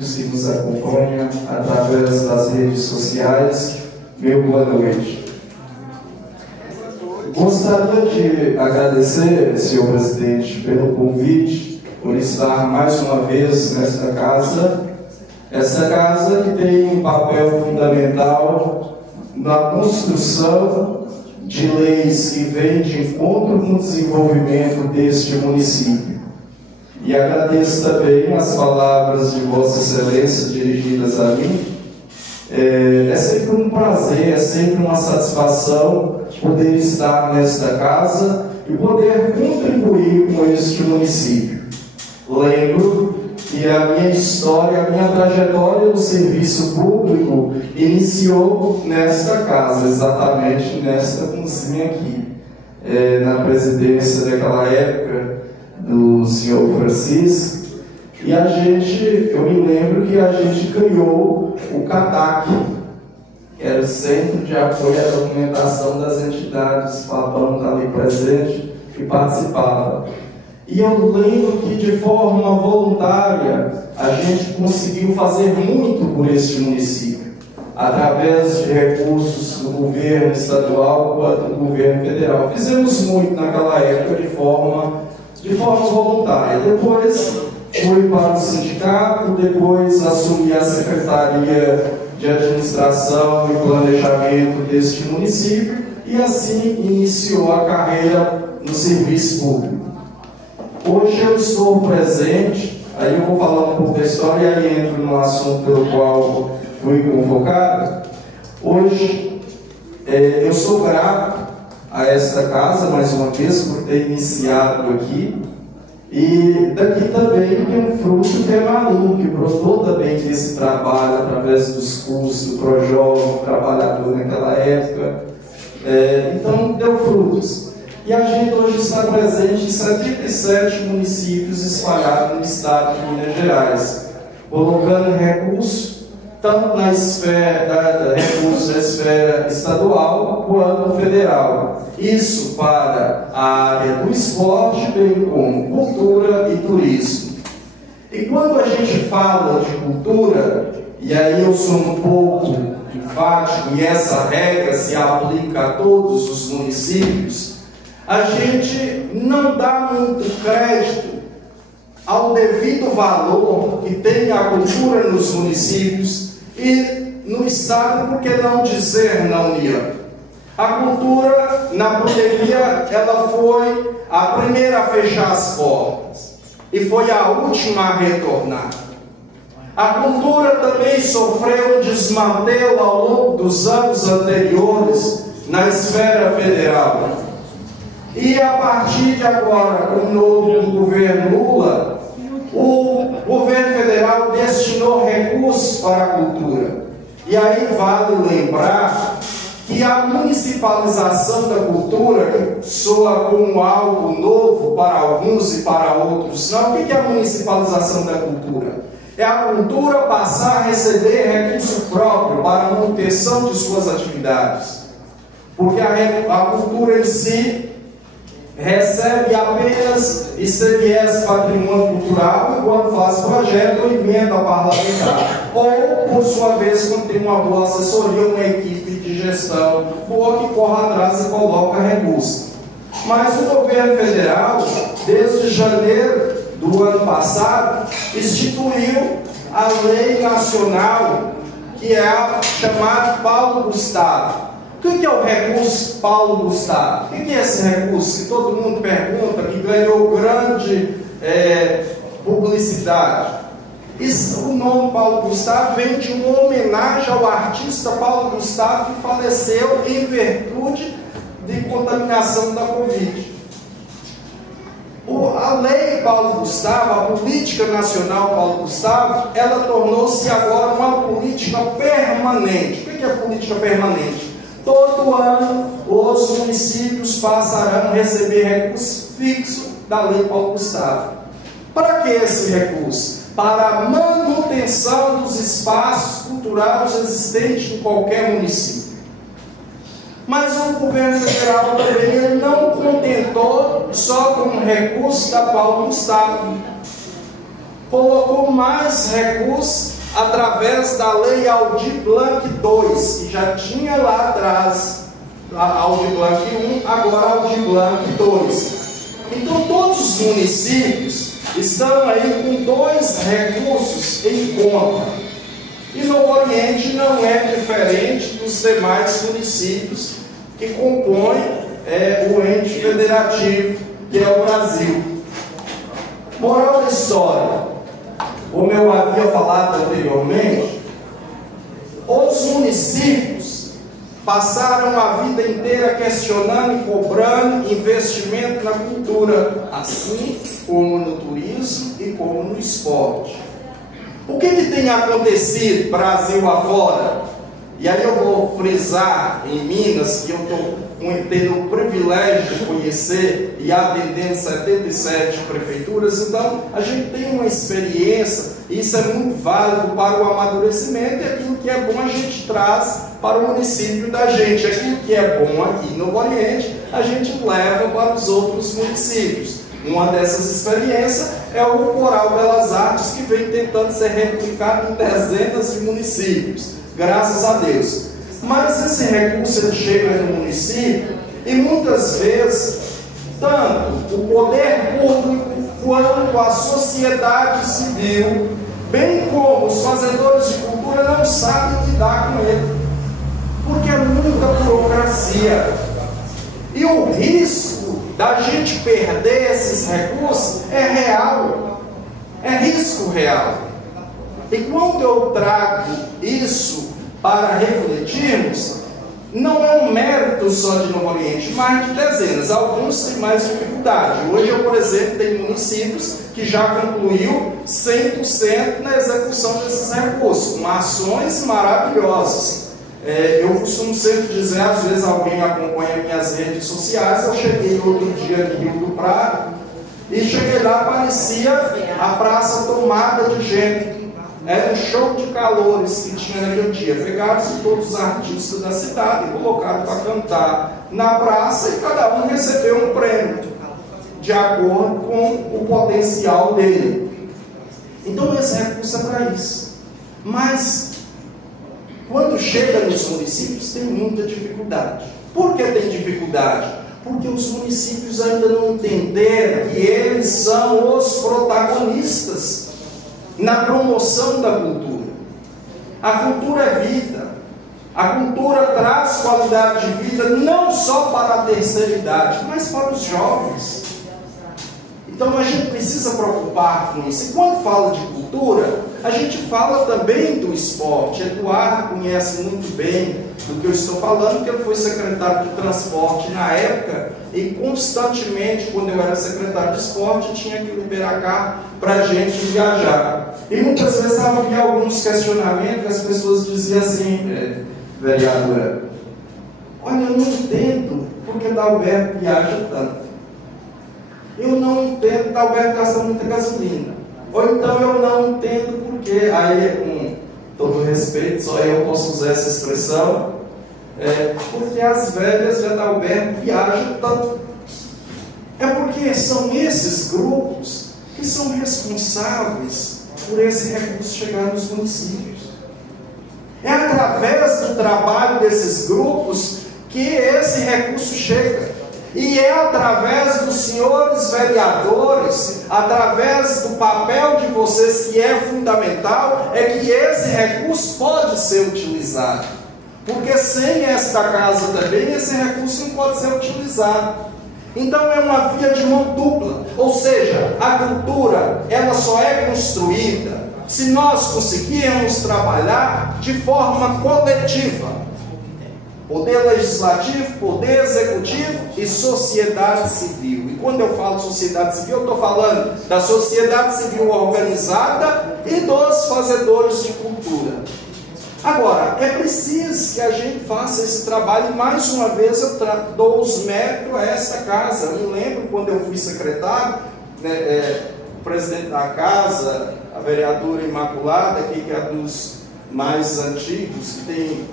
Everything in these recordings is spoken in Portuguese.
que nos acompanha através das redes sociais, meu boa noite. Gostaria de agradecer, senhor presidente, pelo convite, por estar mais uma vez nesta casa. Essa casa que tem um papel fundamental na construção de leis que vêm de encontro com o desenvolvimento deste município. E agradeço também as palavras de Vossa Excelência dirigidas a mim. É sempre um prazer, é sempre uma satisfação poder estar nesta casa e poder contribuir com este município. Lembro que a minha história, a minha trajetória no serviço público iniciou nesta casa, exatamente nesta cozinha aqui, na presidência daquela época do senhor Francisco, e eu me lembro que a gente criou o CADAC, que era o Centro de Apoio à Documentação das Entidades. O Fabão está ali presente e participava. E eu lembro que de forma voluntária a gente conseguiu fazer muito por este município, através de recursos do governo estadual quanto do governo federal. Fizemos muito naquela época de forma voluntária. Depois fui para o sindicato, depois assumi a Secretaria de Administração e Planejamento deste município e assim iniciou a carreira no serviço público. Hoje eu estou presente, aí eu vou falar um pouco da história e aí entro no assunto pelo qual fui convocado. Hoje eu sou grato a esta casa, mais uma vez, por ter iniciado aqui. E daqui também tem um fruto que é Manu, que brotou também desse trabalho através dos cursos do Projovem, trabalhador naquela época. Então deu frutos. E a gente hoje está presente em 77 municípios espalhados no estado de Minas Gerais, colocando recursos tanto na esfera recursos da esfera estadual quanto federal. Isso para a área do esporte, bem como cultura e turismo. E quando a gente fala de cultura, e aí eu sou um pouco enfático, e essa regra se aplica a todos os municípios, a gente não dá muito crédito ao devido valor que tem a cultura nos municípios e no estado, por que não dizer na União? A cultura, na pandemia, ela foi a primeira a fechar as portas e foi a última a retornar. A cultura também sofreu um desmantelo ao longo dos anos anteriores na esfera federal. E a partir de agora, com o novo governo Lula, o governo federal destinou recursos para a cultura. E aí vale lembrar que a municipalização da cultura, que soa como algo novo para alguns e para outros não. O que é a municipalização da cultura? É a cultura passar a receber recurso próprio para a manutenção de suas atividades. Porque a cultura em si recebe apenas ICMS patrimônio cultural enquanto faz projeto ou emenda parlamentar. Ou, por sua vez, quando tem uma boa assessoria, uma equipe de gestão boa que corre atrás e coloca recursos. Mas o governo federal, desde janeiro do ano passado, instituiu a lei nacional, que é a chamada Paulo Gustavo. O que é o recurso Paulo Gustavo? O que é esse recurso que todo mundo pergunta, que ganhou grande publicidade? O nome Paulo Gustavo vem de uma homenagem ao artista Paulo Gustavo, que faleceu em virtude de contaminação da Covid. A lei Paulo Gustavo, a política nacional Paulo Gustavo, ela tornou-se agora uma política permanente. O que é política permanente? Todo ano, os municípios passarão a receber recurso fixo da Lei Paulo Gustavo. Para que esse recurso? Para a manutenção dos espaços culturais existentes em qualquer município. Mas o governo federal também não contentou só com o recurso da Paulo Gustavo. colocou mais recursos através da Lei Aldir Blanc II, que já tinha lá atrás a Aldir Blanc I, agora a Aldir Blanc II. Então todos os municípios estão aí com 2 recursos em conta. E Novo Oriente não é diferente dos demais municípios que compõem o ente federativo, que é o Brasil. Moral da história, como eu havia falado anteriormente, os municípios passaram a vida inteira questionando e cobrando investimento na cultura, assim como no turismo e como no esporte. O que tem acontecido Brasil afora? E aí eu vou frisar em Minas, que eu estou tendo o privilégio de conhecer e atendendo 77 prefeituras, então a gente tem uma experiência, e isso é muito válido para o amadurecimento, e aquilo que é bom a gente traz para o município da gente, aquilo que é bom aqui no Novo Oriente, a gente leva para os outros municípios. Uma dessas experiências é o Coral Belas Artes, que vem tentando ser replicado em dezenas de municípios, graças a Deus. Mas esse recurso chega no município e muitas vezes, tanto o poder público quanto a sociedade civil, bem como os fazedores de cultura, não sabem lidar com ele, porque é muita burocracia. E o risco da gente perder esses recursos é real, é risco real. E quando eu trago isso para refletirmos, não é um mérito só de Novo Oriente, mas de dezenas. Alguns têm mais dificuldade. Hoje eu, por exemplo, tenho municípios que já concluiu 100% na execução desses recursos, com ações maravilhosas. Eu costumo sempre dizer, às vezes alguém acompanha minhas redes sociais, eu cheguei outro dia aqui em Rio do Prado, e cheguei lá, parecia a praça tomada de gente. Era um show de calores que tinha naquele dia. Pegaram todos os artistas da cidade e colocaram para cantar na praça, e cada um recebeu um prêmio, de acordo com o potencial dele. Então esse recurso é para isso. Mas quando chega nos municípios, tem muita dificuldade. Por que tem dificuldade? Porque os municípios ainda não entenderam que eles são os protagonistas na promoção da cultura. A cultura é vida. A cultura traz qualidade de vida não só para a terceira idade, mas para os jovens. Então a gente precisa preocupar com isso. E quando fala de cultura, a gente fala também do esporte. Eduardo conhece muito bem do que eu estou falando, porque ele foi secretário de transporte na época, e constantemente, quando eu era secretário de esporte, tinha que liberar carro para a gente viajar. E muitas vezes havia alguns questionamentos, as pessoas diziam assim, vereadora, olha, eu não entendo porque Dalberto viaja tanto. Eu não entendo, Dalberto gasta muita gasolina. Ou então eu não entendo porque, aí com todo respeito, só eu posso usar essa expressão, porque as velhas de Adalberto viajam tanto. É porque são esses grupos que são responsáveis por esse recurso chegar nos municípios. É através do trabalho desses grupos que esse recurso chega. E é através dos senhores vereadores, através do papel de vocês, que é fundamental, é que esse recurso pode ser utilizado. Porque sem esta casa também, esse recurso não pode ser utilizado. Então é uma via de mão dupla. Ou seja, a cultura, ela só é construída se nós conseguirmos trabalhar de forma coletiva. Poder legislativo, poder executivo e sociedade civil. E quando eu falo sociedade civil, eu estou falando da sociedade civil organizada e dos fazedores de cultura. Agora, é preciso que a gente faça esse trabalho, e mais uma vez eu dou os méritos a esta casa. Eu me lembro quando eu fui secretário, o presidente da casa, a vereadora Imaculada, que é dos mais antigos, que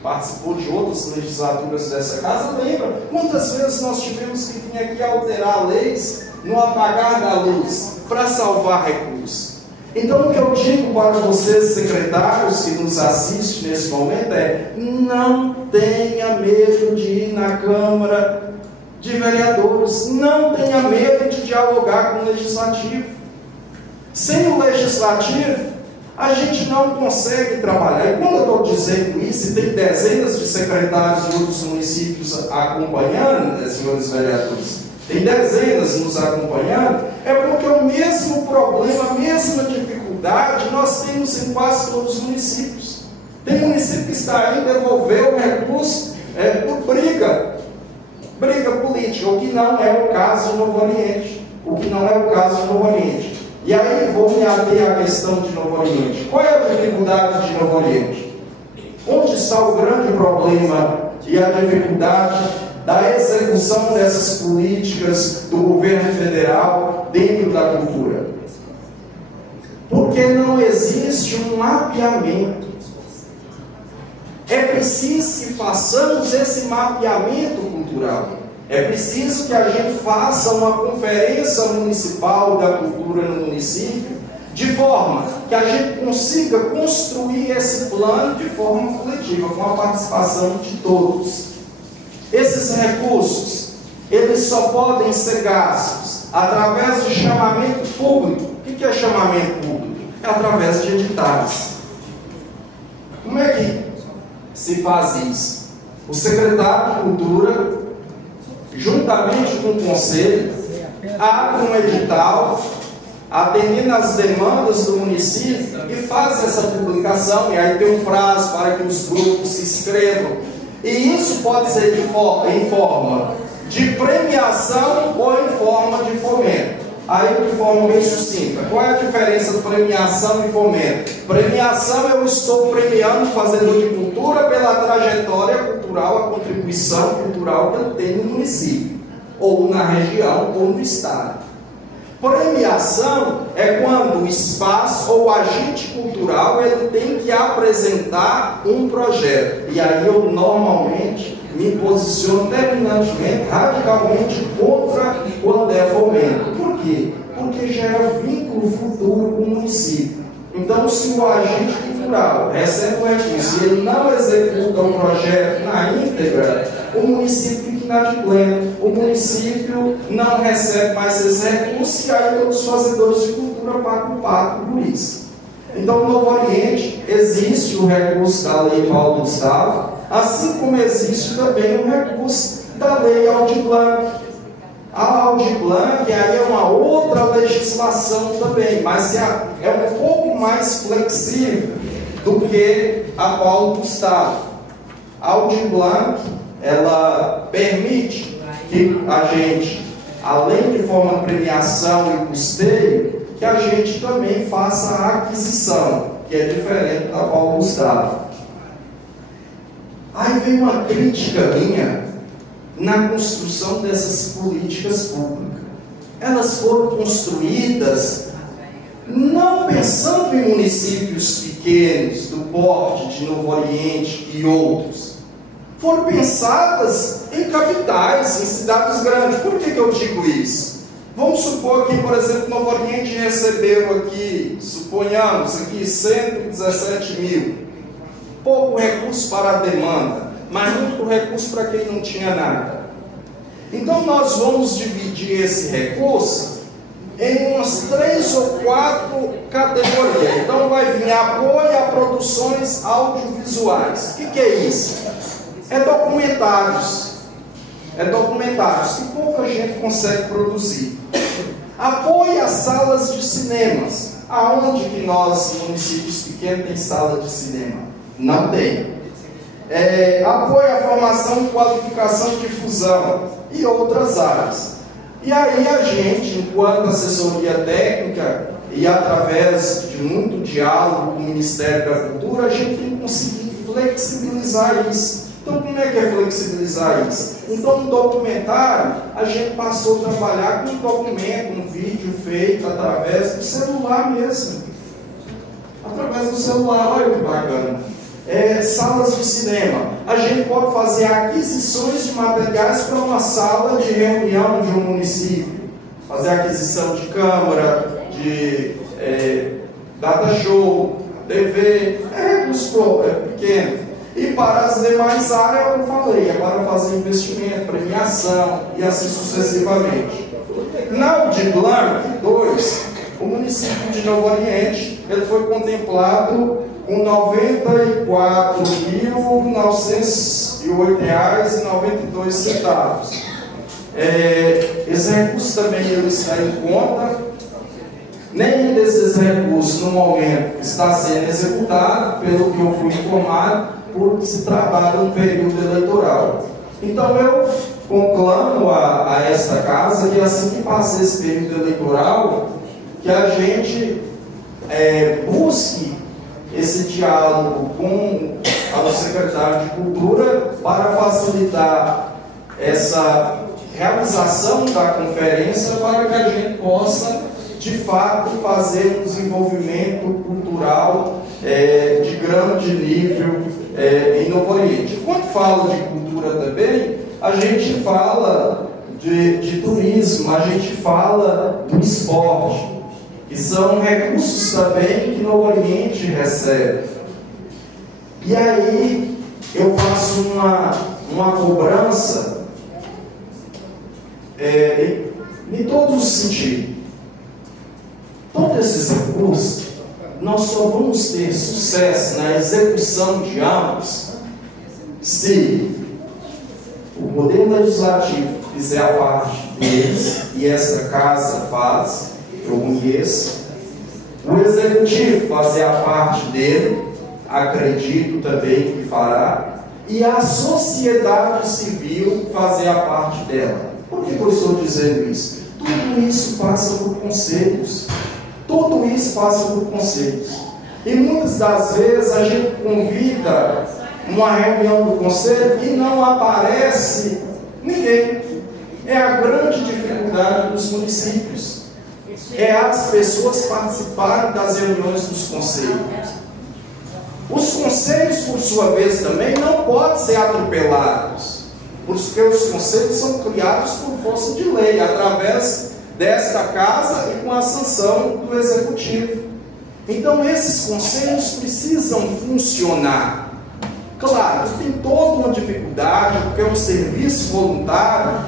participou de outras legislaturas dessa casa, lembra quantas vezes nós tivemos que vir aqui alterar leis no apagar da luz para salvar recursos. Então, o que eu digo para vocês, secretários que nos assistem nesse momento é: não tenha medo de ir na Câmara de Vereadores, não tenha medo de dialogar com o Legislativo. Sem o Legislativo, a gente não consegue trabalhar. E quando eu estou dizendo isso, e tem dezenas de secretários de outros municípios acompanhando, senhores vereadores, tem dezenas nos acompanhando, é porque o mesmo problema, a mesma dificuldade nós temos em quase todos os municípios. Tem município que está aí devolver o recurso por briga política, o que não é o caso de Novo Oriente. E aí vou me ater à questão de Novo Oriente. Qual é a dificuldade de Novo Oriente? Onde está o grande problema e a dificuldade da execução dessas políticas do governo federal dentro da cultura? Porque não existe um mapeamento. É preciso que façamos esse mapeamento cultural. É preciso que a gente faça uma conferência municipal da cultura no município, de forma que a gente consiga construir esse plano de forma coletiva, com a participação de todos. Esses recursos, eles só podem ser gastos através de chamamento público. O que é chamamento público? É através de editais. Como é que se faz isso? O secretário de Cultura, juntamente com o Conselho, abre um edital, atendendo às demandas do município, e faz essa publicação, e aí tem um prazo para que os grupos se inscrevam. E isso pode ser em forma de premiação ou em forma de fomento. Aí, de forma bem sucinta, qual é a diferença de premiação e fomento? Premiação, eu estou premiando o fazedor de cultura pela trajetória cultural, a contribuição cultural que ele tem no município, ou na região, ou no estado. Premiação é quando o espaço ou o agente cultural ele tem que apresentar um projeto. E aí eu normalmente me posiciono terminantemente, radicalmente contra quando é fomento. Por quê? Porque gera vínculo futuro com o município. Então, se o agente cultural recebe o recurso e ele não executa um projeto na íntegra, o município fica inadimplente, o município não recebe mais esse recurso, e aí todos os fazedores de cultura pagam o pato por isso. Então, no Novo Oriente existe o recurso da Lei Paulo Gustavo, assim como existe também o recurso da Lei Aldir Blanc. A Aldir Blanc aí é uma outra legislação também, mas é um pouco mais flexível do que a Paulo Gustavo. A Aldir Blanc, ela permite que a gente, além de forma de premiação e custeio, que a gente também faça a aquisição, que é diferente da Paulo Gustavo. Aí vem uma crítica minha na construção dessas políticas públicas. Elas foram construídas não pensando em municípios pequenos, do porte de Novo Oriente e outros. Foram pensadas em capitais, em cidades grandes. Por que eu digo isso? Vamos supor que, por exemplo, Novo Oriente recebeu aqui, suponhamos, aqui 117 mil. Pouco recurso para a demanda, mas muito recurso para quem não tinha nada. Então nós vamos dividir esse recurso em umas 3 ou 4 categorias. Então vai vir apoio a produções audiovisuais. O que é isso? É documentários. É documentários que pouca gente consegue produzir. Apoio a salas de cinemas. Aonde que nós, municípios pequenos, tem sala de cinema? Não tem. Apoio à formação, qualificação e difusão e outras áreas. E aí a gente, enquanto assessoria técnica e através de muito diálogo com o Ministério da Cultura, a gente tem conseguido flexibilizar isso. Então, como é que é flexibilizar isso? Então, no documentário, a gente passou a trabalhar com um documento, um vídeo feito através do celular mesmo. Através do celular, olha que bacana. Salas de cinema. A gente pode fazer aquisições de materiais para uma sala de reunião de um município. Fazer aquisição de câmera, de data show, TV, é recurso pequeno. E para as demais áreas, eu falei, é para fazer investimento, premiação e assim sucessivamente. Na Aldir Blanc 2, o município de Novo Oriente ele foi contemplado com R$ 94.908,92. Esse recurso também ele está em conta. Nenhum desses recursos, no momento, está sendo executado, pelo que eu fui informado, por se tratar de um período eleitoral. Então, eu conclamo a esta casa que, assim que passar esse período eleitoral, que a gente busque esse diálogo com o secretário de Cultura para facilitar essa realização da conferência, para que a gente possa, de fato, fazer um desenvolvimento cultural de grande nível em Novo Oriente. Quando fala de cultura também, a gente fala de turismo, a gente fala do esporte, que são recursos também que Novo Oriente recebe. E aí eu faço uma cobrança em todos os sentidos. Todos esses recursos, nós só vamos ter sucesso na execução de ambos se o Poder Legislativo fizer a parte deles, e essa casa faz, eu conheço, o Executivo fazer a parte dele, acredito também que fará, e a sociedade civil fazer a parte dela. Por que eu estou dizendo isso? Tudo isso passa por conselhos. Tudo isso passa por conselhos. E muitas das vezes a gente convida uma reunião do conselho e não aparece ninguém. É a grande dificuldade dos municípios. É as pessoas participarem das reuniões dos conselhos. Os conselhos, por sua vez, também não podem ser atropelados, porque os conselhos são criados por força de lei, através desta casa e com a sanção do Executivo. Então, esses conselhos precisam funcionar. Claro, tem toda uma dificuldade, porque é um serviço voluntário,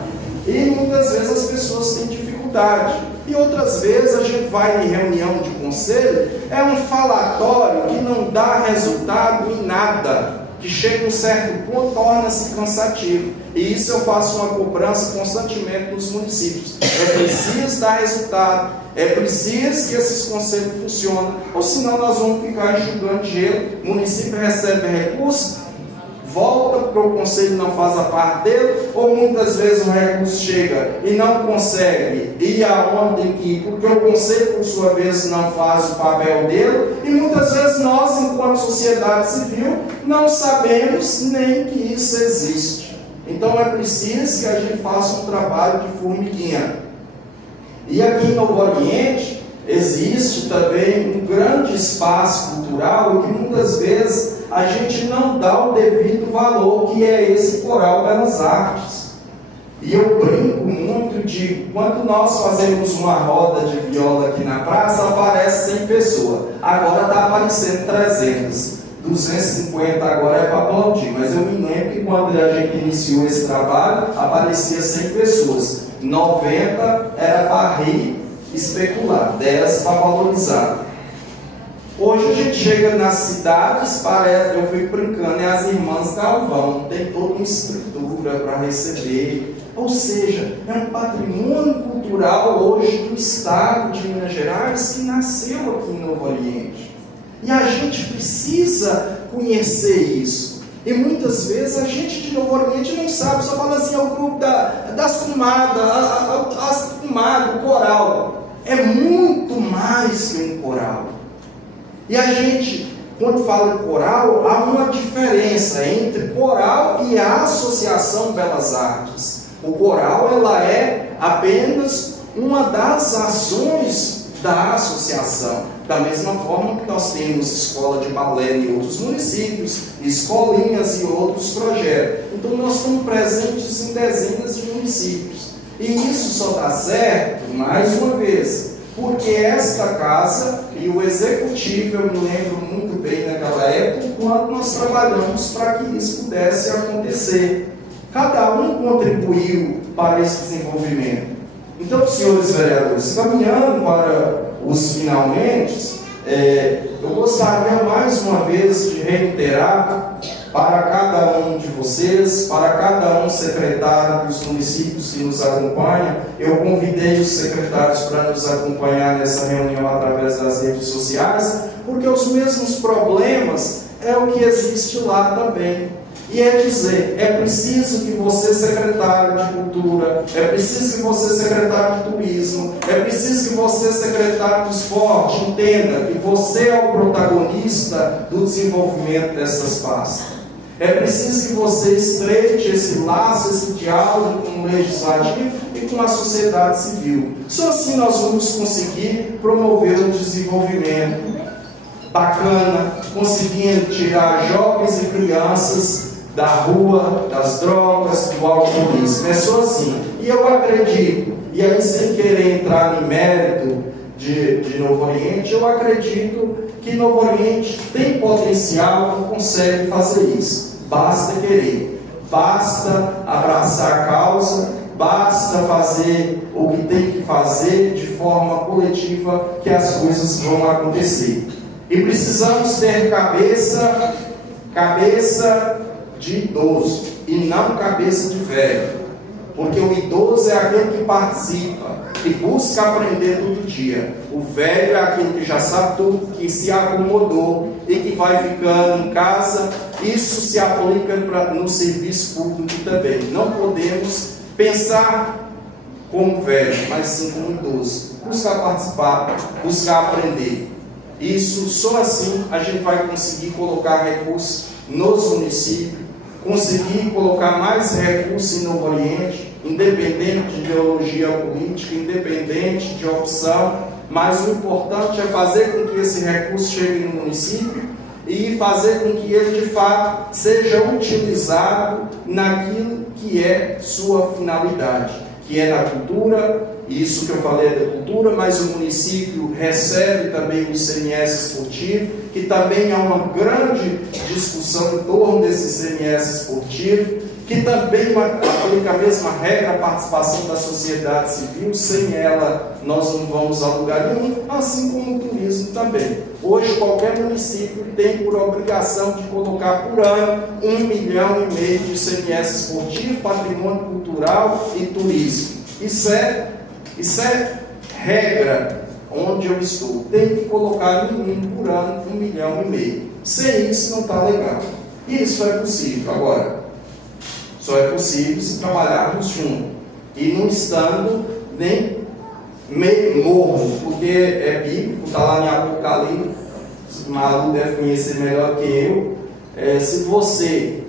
e muitas vezes as pessoas têm dificuldade. E outras vezes a gente vai em reunião de conselho, é um falatório que não dá resultado em nada, que chega a um certo ponto, torna-se cansativo. E isso eu faço uma cobrança constantemente nos municípios. É preciso dar resultado, é preciso que esses conselhos funcionem, ou senão nós vamos ficar enxugando gelo. O município recebe recursos, volta porque o conselho não faz a parte dele, ou muitas vezes o recurso chega e não consegue ir aonde tem que ir, porque o conselho, por sua vez, não faz o papel dele, e muitas vezes nós, enquanto sociedade civil, não sabemos nem que isso existe. Então é preciso que a gente faça um trabalho de formiguinha. E aqui em Novo Oriente existe também um grande espaço cultural que muitas vezes a gente não dá o devido valor, que é esse Coral Belas Artes. E eu brinco muito de, quando nós fazemos uma roda de viola aqui na praça, aparece 100 pessoas. Agora está aparecendo 300. 250 agora é para aplaudir. Mas eu me lembro que quando a gente iniciou esse trabalho, aparecia 100 pessoas. 90 era para rir, especular, 10 para valorizar. Hoje a gente chega nas cidades, parece, eu fui brincando, é as irmãs Galvão, tem toda uma estrutura para receber. Ou seja, é um patrimônio cultural hoje do estado de Minas Gerais que nasceu aqui em Novo Oriente. E a gente precisa conhecer isso. E muitas vezes a gente de Novo Oriente não sabe, só fala assim, é o grupo das comadres, as comadres, o coral. É muito mais que um coral. E a gente, quando fala de coral, há uma diferença entre coral e a Associação Belas Artes. O coral, ela é apenas uma das ações da associação. Da mesma forma que nós temos escola de balé em outros municípios, escolinhas e outros projetos. Então nós estamos presentes em dezenas de municípios. E isso só dá certo, mais uma vez, porque esta casa e o executivo, eu me lembro muito bem naquela época, quando nós trabalhamos para que isso pudesse acontecer. Cada um contribuiu para esse desenvolvimento. Então, senhores vereadores, caminhando para os finalmente, eu gostaria mais uma vez de reiterar para cada um de vocês, para cada um secretário dos municípios que nos acompanha. Eu convidei os secretários para nos acompanhar nessa reunião através das redes sociais, porque os mesmos problemas é o que existe lá também. E é dizer, é preciso que você, secretário de Cultura, é preciso que você, secretário de Turismo, é preciso que você, secretário de Esporte, entenda que você é o protagonista do desenvolvimento dessas pastas. É preciso que você estreite esse laço, esse diálogo com o Legislativo e com a sociedade civil. Só assim nós vamos conseguir promover um desenvolvimento bacana, conseguindo tirar jovens e crianças da rua, das drogas, do alcoolismo. É só assim. E eu acredito, e aí sem querer entrar em mérito de Novo Oriente, eu acredito que Novo Oriente tem potencial e consegue fazer isso. Basta querer, basta abraçar a causa, basta fazer o que tem que fazer de forma coletiva, que as coisas vão acontecer. E precisamos ter cabeça de idoso e não cabeça de velho, porque o idoso é aquele que participa, que busca aprender todo dia. O velho é aquele que já sabe tudo, que se acomodou e que vai ficando em casa. Isso se aplica no serviço público também. Não podemos pensar como velho, mas sim como idoso. Buscar participar, buscar aprender. Isso, só assim a gente vai conseguir colocar recursos nos municípios, conseguir colocar mais recursos em Novo Oriente, independente de ideologia política, independente de opção, mas o importante é fazer com que esse recurso chegue no município e fazer com que ele de fato seja utilizado naquilo que é sua finalidade, que é na cultura. Isso que eu falei é da cultura, mas o município recebe também o ICMS esportivo, que também há uma grande discussão em torno desse ICMS esportivo, que também aplica a mesma regra, a participação da sociedade civil. Sem ela nós não vamos a lugar nenhum, assim como o turismo também. Hoje qualquer município tem por obrigação de colocar por ano 1,5 milhão de ICMS esportivo, patrimônio cultural e turismo. Isso é regra onde eu estou. Tem que colocar no mínimo por ano 1,5 milhão. Sem isso não está legal. E isso é possível. Agora, só é possível se trabalharmos juntos. E não estando nem meio morno, porque é bíblico, está lá em Apocalipse, o Malu deve conhecer melhor que eu. Se você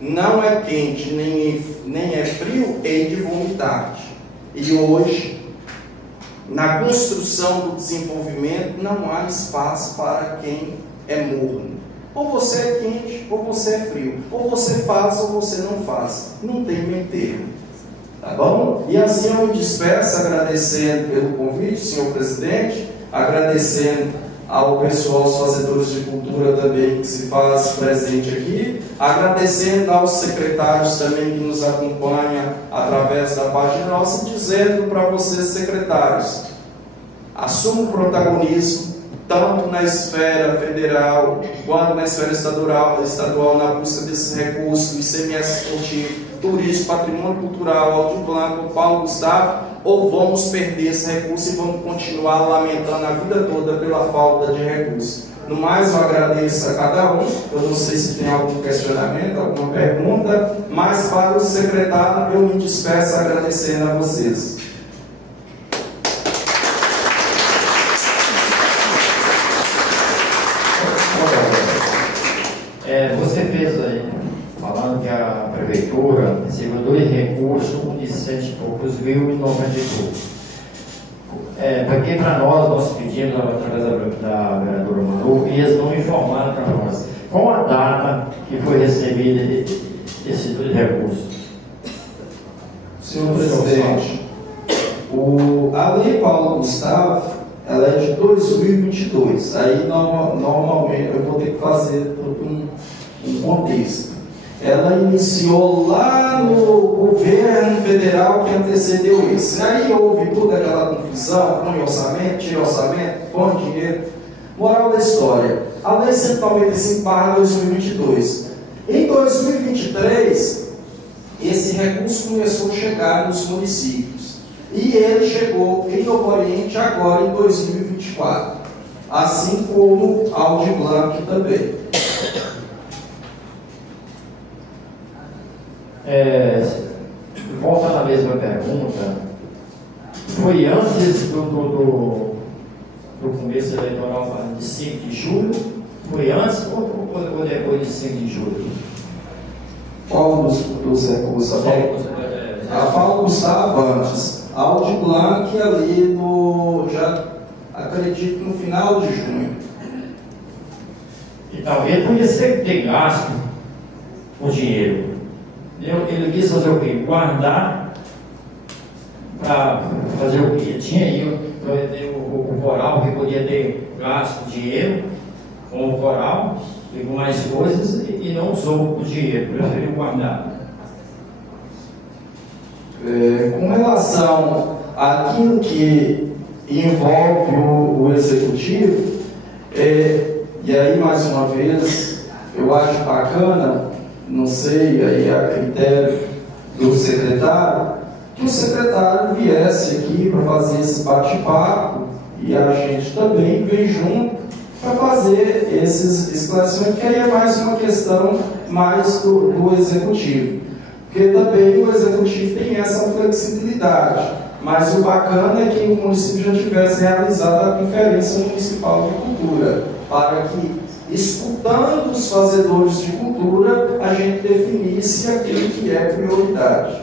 não é quente nem é frio, hei de vomitar. E hoje, na construção do desenvolvimento, não há espaço para quem é morno. Ou você é quente, ou você é frio. Ou você faz, ou você não faz. Não tem meio termo. Tá bom? E assim eu me despeço, agradecendo pelo convite, senhor presidente, agradecendo ao pessoal, aos fazedores de cultura também que se faz presente aqui, agradecendo aos secretários também que nos acompanham através da página nossa, dizendo para vocês, secretários, assumam o protagonismo, tanto na esfera federal, quanto na esfera estadual na busca desses recursos, ICMS esportivo, turismo, patrimônio cultural, Aldir Blanc, Paulo Gustavo, ou vamos perder esse recurso e vamos continuar lamentando a vida toda pela falta de recursos. No mais, eu agradeço a cada um. Eu não sei se tem algum questionamento, alguma pergunta, mas para o secretário eu me despeço agradecendo a vocês. Você fez aí, falando que a prefeitura recebeu 2 recursos de 7 e poucos mil e 92. Porque para nós pedimos através da vereadora Manu e eles não informaram para nós qual a data que foi recebida esses 2 recursos. Senhor presidente, a Lei Paulo Gustavo, ela é de 2022. Aí, normalmente, eu vou ter que fazer um contexto. Ela iniciou lá no governo federal que antecedeu isso. Aí houve toda aquela confusão, põe orçamento, tira orçamento, põe dinheiro. Moral da história, a Lei 195/2022. Em 2023, esse recurso começou a chegar nos municípios. E ele chegou em Novo Oriente agora em 2024. Assim como Aldir Blanc também. Volta na mesma pergunta. Foi antes do começo eleitoral de 5 de julho? Foi antes ou depois de 5 de julho? Qual dos recursos? A Paulo Gustavo antes. Aldir Blanc ali já acredito no final de junho. E talvez podia ser ter gasto o dinheiro. Ele quis fazer o quê? Guardar para fazer o quê? Tinha aí o coral que podia ter gasto dinheiro com o coral e com mais coisas e não usou o dinheiro, preferiu guardar. Com relação àquilo que envolve o executivo, e aí mais uma vez eu acho bacana, não sei, aí a critério do secretário, que o secretário viesse aqui para fazer esse bate-papo e a gente também vem junto para fazer esses esclarecimentos, que aí é mais uma questão mais do executivo. Porque também o executivo tem essa flexibilidade, mas o bacana é que o município já tivesse realizado a Conferência Municipal de Cultura, para que, escutando os fazedores de cultura, a gente definisse aquilo que é prioridade.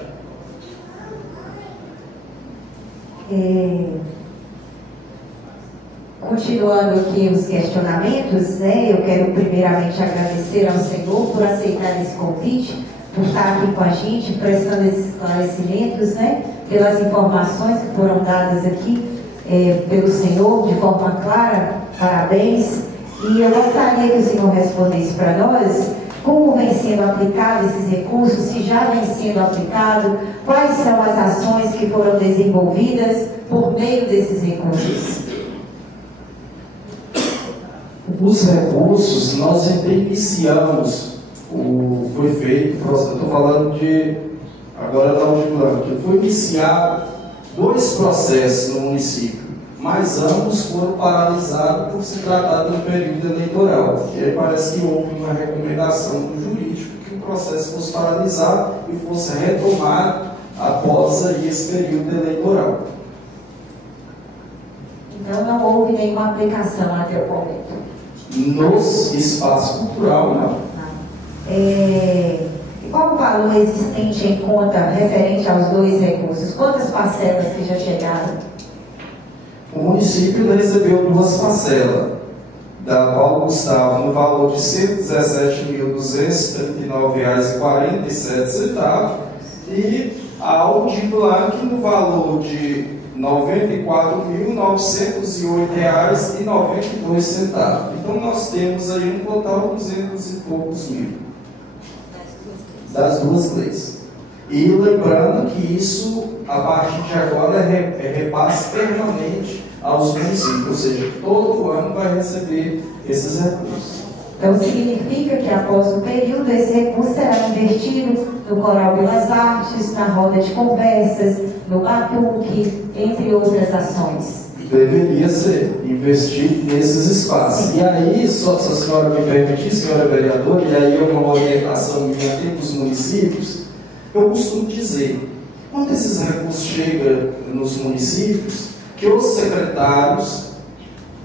Continuando aqui os questionamentos, eu quero primeiramente agradecer ao Senhor por aceitar esse convite, por estar aqui com a gente, prestando esses esclarecimentos, pelas informações que foram dadas aqui pelo Senhor de forma clara. Parabéns. E eu gostaria que o Senhor respondesse para nós como vem sendo aplicado esses recursos, se já vem sendo aplicado, quais são as ações que foram desenvolvidas por meio desses recursos. Os recursos, nós iniciamos, foi feito, eu estou falando agora da Aldir Blanc, foi iniciado 2 processos no município, mas ambos foram paralisados por se tratar de um período eleitoral. E aí parece que houve uma recomendação do jurídico que o processo fosse paralisado e fosse retomado após aí esse período eleitoral. Então não houve nenhuma aplicação até o momento. Nos espaços cultural, não. E qual o valor existente em conta referente aos 2 recursos? Quantas parcelas que já chegaram? O município recebeu 2 parcelas. Da Paulo Gustavo no valor de R$ 117.239,47 e a Aldir Blanc no valor de R$ 94.908,92. Então nós temos aí um total de 200 e poucos mil das 2 leis. E lembrando que isso, a partir de agora, é repasse permanente aos municípios, ou seja, todo ano vai receber esses recursos. Então significa que após o período, esse recurso será investido no Coral Belas Artes, na roda de conversas, no batuque, entre outras ações. Deveria ser investido nesses espaços. E aí, só se a senhora me permitir, senhora vereadora, e aí é uma orientação minha aqui para os municípios, eu costumo dizer, quando esses recursos chegam nos municípios, que os secretários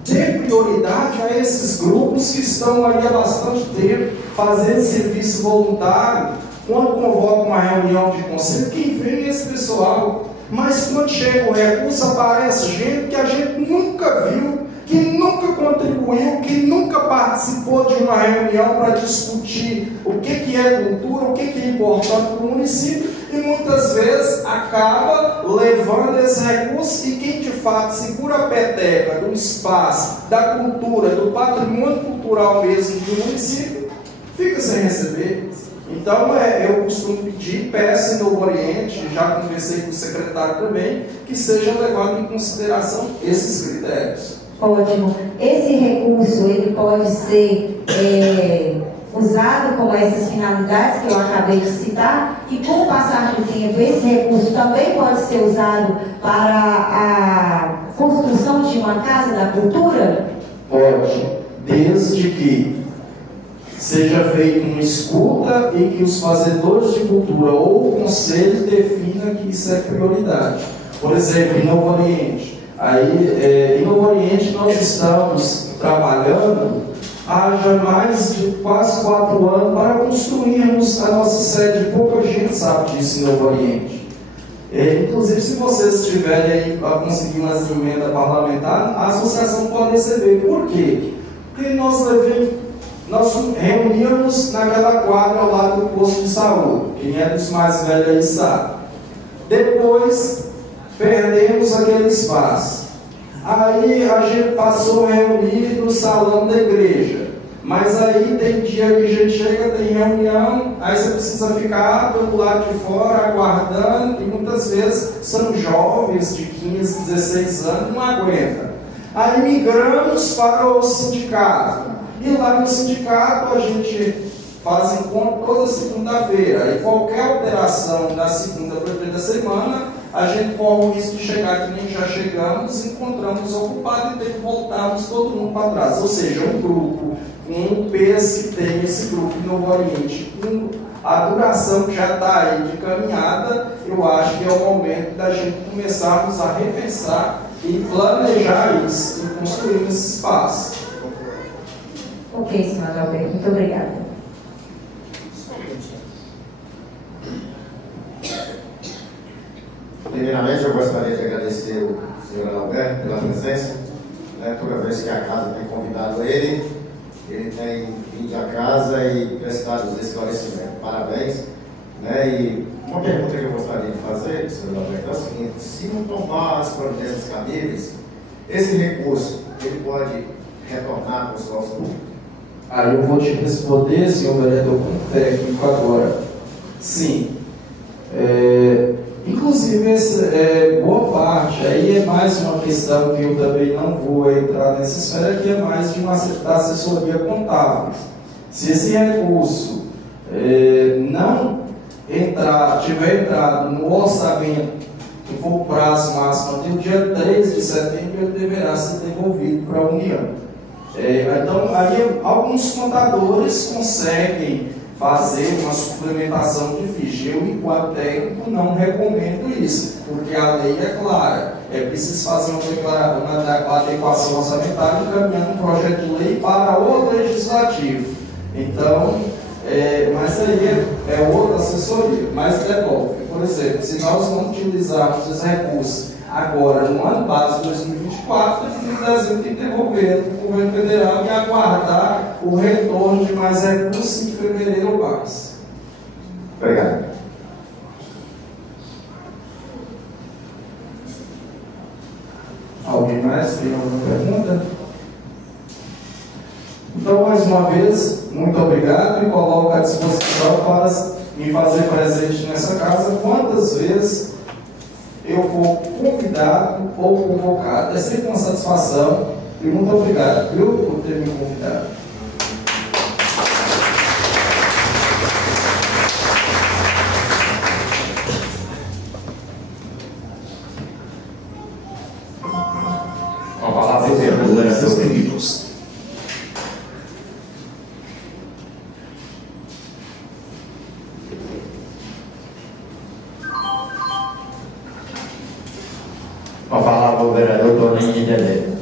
dê prioridade a esses grupos que estão ali há bastante tempo fazendo serviço voluntário. Quando convoca uma reunião de conselho, quem vem é esse pessoal. Mas quando chega o recurso, aparece gente que a gente nunca viu que nunca contribuiu, que nunca participou de uma reunião para discutir o que é cultura, o que é importante para o município, e muitas vezes acaba levando esse recurso, e quem de fato segura a peteca do espaço, da cultura, do patrimônio cultural mesmo do município, fica sem receber. Então, eu costumo pedir, peço em Novo Oriente, já conversei com o secretário também, que seja levado em consideração esses critérios. Ótimo. Esse recurso, ele pode ser usado com essas finalidades que eu acabei de citar, e com o passar do tempo, esse recurso também pode ser usado para a construção de uma casa da cultura? Pode, desde que seja feita uma escuta e que os fazedores de cultura ou o conselho definam que isso é prioridade. Por exemplo, em Novo Oriente. Em Novo Oriente nós estamos trabalhando há já mais de quase 4 anos para construirmos a nossa sede. Pouca gente sabe disso em Novo Oriente. Inclusive, se vocês estiverem aí conseguindo as emendas parlamentares, a associação pode receber. Por quê? Porque nós reuníamos naquela quadra ao lado do posto de saúde. Quem é dos mais velhos aí sabe. Depois, perdemos aquele espaço. Aí a gente passou a reunir no salão da igreja. Mas aí tem dia que a gente chega, tem reunião, aí você precisa ficar do lado de fora aguardando, e muitas vezes são jovens de 15, 16 anos, não aguentam. Aí migramos para o sindicato. E lá no sindicato a gente faz encontro toda segunda-feira. E qualquer alteração da segunda para a primeira semana, a gente corre o risco de chegar que nem já chegamos, encontramos ocupado e tem que voltarmos todo mundo para trás. Ou seja, um grupo, um peso que tem esse grupo em Novo Oriente, com a duração que já está aí de caminhada, eu acho que é o momento da gente começarmos a repensar e planejar isso e construir esse espaço. Ok, senhor Alberto, muito obrigada. Primeiramente, eu gostaria de agradecer o senhor Alberto pela presença. Toda vez que a casa tem convidado ele tem vindo à casa e prestado os esclarecimentos. Parabéns. E uma pergunta que eu gostaria de fazer, senhor Alberto, é o seguinte: se não tomar as providências cabíveis, esse recurso ele pode retornar para os nossos públicos? Aí eu vou te responder, senhor vereador, como técnico agora. Sim. Inclusive, boa parte, aí é mais uma questão que eu também não vou entrar nessa esfera, que é mais de uma da assessoria contábil. Se esse recurso não tiver entrado no orçamento, que for o prazo máximo até o dia 3 de setembro, ele deverá ser devolvido para a União. Então, aí alguns contadores conseguem fazer uma suplementação de ficha. Eu, enquanto técnico, não recomendo isso, porque a lei é clara. É preciso fazer uma adequação orçamentária, encaminhando um projeto de lei para o legislativo. Então, mas aí é outra assessoria. Mas devolve. Por exemplo, se nós não utilizarmos os recursos agora, no ano base 2024, em dezembro tem que devolver para o governo federal e aguardar o retorno de mais recursos em fevereiro ou março. Obrigado. Alguém mais tem alguma pergunta? Então, mais uma vez, muito obrigado e coloco à disposição para me fazer presente nessa casa quantas vezes eu for convidado ou convocado. É sempre uma satisfação e muito obrigado, viu, por ter me convidado. Uma palavra do vereador. Uma palavra do vereador Toninho de Dedé.